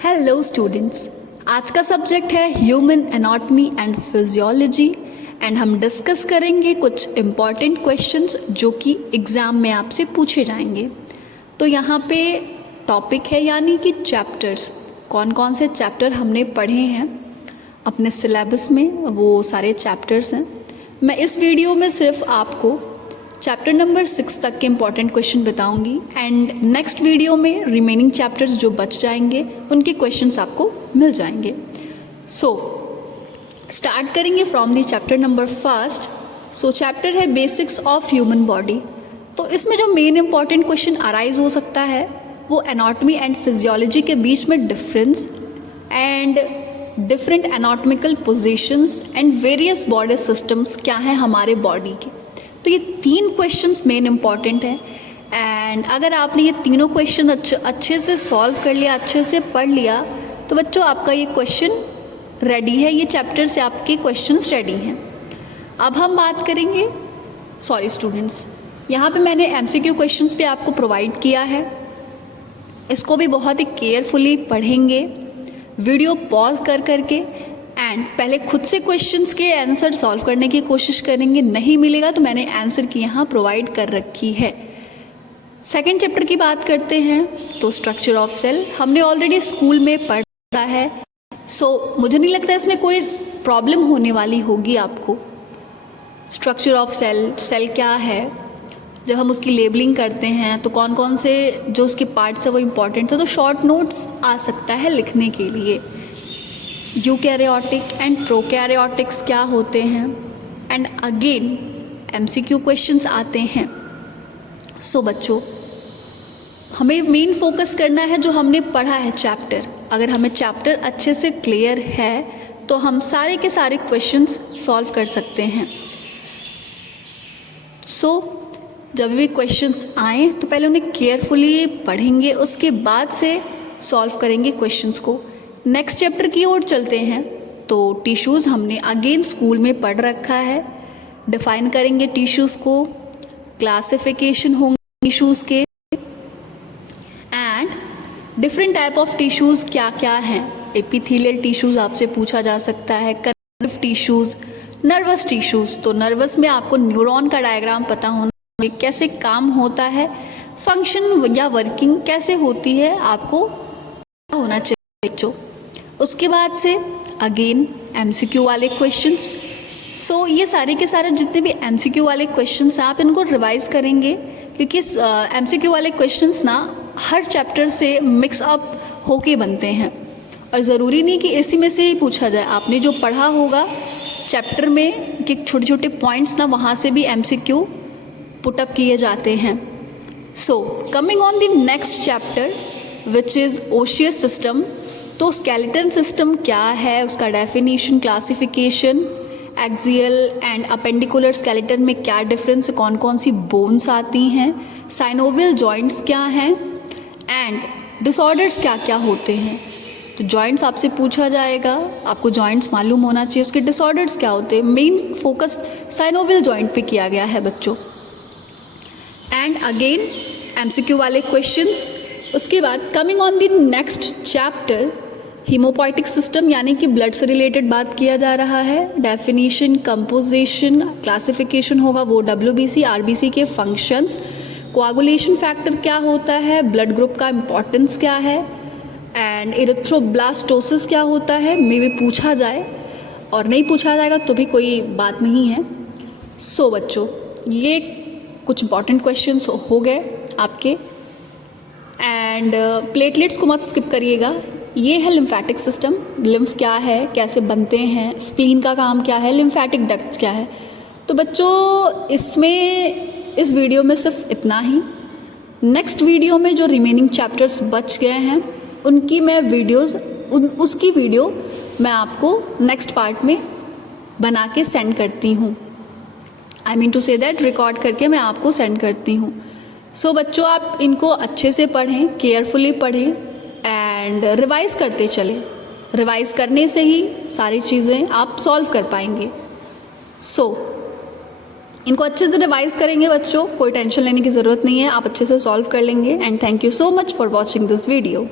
Hello students, आज का subject है human anatomy and physiology and हम डिस्कस करेंगे कुछ इम्पॉर्टेंट क्वेश्चंस जो कि एग्ज़ाम में आपसे पूछे जाएंगे। तो यहाँ पे टॉपिक है यानी कि चैप्टर्स, कौन कौन से चैप्टर हमने पढ़े हैं अपने सिलेबस में, वो सारे चैप्टर्स हैं। मैं इस वीडियो में सिर्फ आपको चैप्टर नंबर 6 तक के इम्पॉर्टेंट क्वेश्चन बताऊंगी एंड नेक्स्ट वीडियो में रिमेनिंग चैप्टर्स जो बच जाएंगे उनके क्वेश्चंस आपको मिल जाएंगे। सो स्टार्ट करेंगे from the chapter number 1। So chapter है बेसिक्स ऑफ ह्यूमन बॉडी। तो इसमें जो मेन इम्पॉर्टेंट क्वेश्चन अराइज हो सकता है वो एनाटॉमी एंड फिजियोलॉजी के बीच में difference and different anatomical positions and various body systems क्या हैं हमारे बॉडी के। तो ये 3 क्वेश्चंस मेन इम्पॉर्टेंट हैं एंड अगर आपने ये तीनों क्वेश्चन अच्छे से सॉल्व कर लिया, अच्छे से पढ़ लिया, तो बच्चों आपका ये क्वेश्चन रेडी है, ये चैप्टर से आपके क्वेश्चंस रेडी हैं। अब हम बात करेंगे, सॉरी स्टूडेंट्स, यहाँ पे मैंने MCQ क्वेश्चंस भी आपको प्रोवाइड किया है, इसको भी बहुत ही केयरफुली पढ़ेंगे, वीडियो पॉज कर करके एंड पहले खुद से क्वेश्चंस के आंसर सॉल्व करने की कोशिश करेंगे। नहीं मिलेगा तो मैंने आंसर की यहाँ प्रोवाइड कर रखी है। सेकंड चैप्टर की बात करते हैं तो स्ट्रक्चर ऑफ सेल हमने ऑलरेडी स्कूल में पढ़ा है, सो मुझे नहीं लगता इसमें कोई प्रॉब्लम होने वाली होगी आपको। स्ट्रक्चर ऑफ सेल, सेल क्या है, जब हम उसकी लेबलिंग करते हैं तो कौन कौन से जो उसके पार्ट्स है वो इम्पॉर्टेंट है, तो शॉर्ट नोट्स आ सकता है लिखने के लिए। यूकैरियोटिक एंड प्रोकैरियोटिक्स क्या होते हैं एंड अगेन MCQ क्वेश्चंस आते हैं। सो बच्चों हमें मेन फोकस करना है जो हमने पढ़ा है चैप्टर। अगर हमें चैप्टर अच्छे से क्लियर है तो हम सारे के सारे क्वेश्चंस सॉल्व कर सकते हैं। सो जब भी क्वेश्चंस आए तो पहले उन्हें केयरफुली पढ़ेंगे, उसके बाद से सॉल्व करेंगे क्वेश्चंस को। नेक्स्ट चैप्टर की ओर चलते हैं तो टिश्यूज़ हमने अगेन स्कूल में पढ़ रखा है, डिफाइन करेंगे टिश्यूज़ को, क्लासिफिकेशन होंगे टिश्यूज़ के and different type of tissues क्या क्या हैं। एपिथेलियल टिश्यूज़ आपसे पूछा जा सकता है, कनेक्टिव टिश्यूज़, नर्वस टिश्यूज़। तो नर्वस में आपको न्यूरॉन का डायग्राम पता होना चाहिए, कैसे काम होता है, फंक्शन या वर्किंग कैसे होती है आपको होना चाहिए बच्चों। उसके बाद से अगेन MCQ वाले क्वेश्चंस। सो ये सारे के सारे जितने भी MCQ वाले क्वेश्चंस हैं आप इनको रिवाइज करेंगे, क्योंकि MCQ वाले क्वेश्चंस ना हर चैप्टर से मिक्स अप होके बनते हैं और ज़रूरी नहीं कि इसी में से ही पूछा जाए। आपने जो पढ़ा होगा चैप्टर में कि छोटे छोटे पॉइंट्स ना वहाँ से भी MCQ पुटअप किए जाते हैं। So coming on the next chapter which is osseous system. तो स्केलेटन सिस्टम क्या है, उसका definition, classification, axial and appendicular skeleton में क्या डिफरेंस है, कौन कौन सी बोन्स आती हैं, साइनोवियल जॉइंट्स क्या हैं एंड डिसऑर्डर्स क्या क्या होते हैं। तो जॉइंट्स आपसे पूछा जाएगा, आपको जॉइंट्स मालूम होना चाहिए, उसके डिसऑर्डर्स क्या होते हैं। मेन फोकस साइनोवियल जॉइंट पे किया गया है बच्चों। एंड अगेन MCQ वाले क्वेश्चंस। उसके बाद coming on the next chapter haemopoietic system, यानी कि ब्लड से रिलेटेड बात किया जा रहा है। डेफिनेशन, कंपोजिशन, क्लासिफिकेशन होगा वो WBC RBC के फंक्शंस, कोआगुलेशन फैक्टर क्या होता है, ब्लड ग्रुप का इम्पोर्टेंस क्या है एंड एरिथ्रोब्लास्टोसिस क्या होता है। मे भी पूछा जाए और नहीं पूछा जाएगा तो भी कोई बात नहीं है। सो बच्चों ये कुछ इंपॉर्टेंट क्वेश्चंस हो गए आपके एंड प्लेटलेट्स को मत स्किप करिएगा। ये है लिम्फेटिक सिस्टम, लिम्फ क्या है, कैसे बनते हैं, स्प्लीन का काम क्या है, लिम्फेटिक डक्ट्स क्या है। तो बच्चों इसमें इस वीडियो में सिर्फ इतना ही। नेक्स्ट वीडियो में जो रिमेनिंग चैप्टर्स बच गए हैं उनकी मैं उसकी वीडियो मैं आपको नेक्स्ट पार्ट में बना के सेंड करती हूँ। I mean to say that record करके मैं आपको सेंड करती हूँ। सो बच्चों आप इनको अच्छे से पढ़ें, केयरफुली पढ़ें एंड रिवाइज़ करते चलें। रिवाइज़ करने से ही सारी चीज़ें आप सॉल्व कर पाएंगे। सो इनको अच्छे से रिवाइज़ करेंगे बच्चों, कोई टेंशन लेने की ज़रूरत नहीं है, आप अच्छे से सॉल्व कर लेंगे। And thank you so much for watching this video.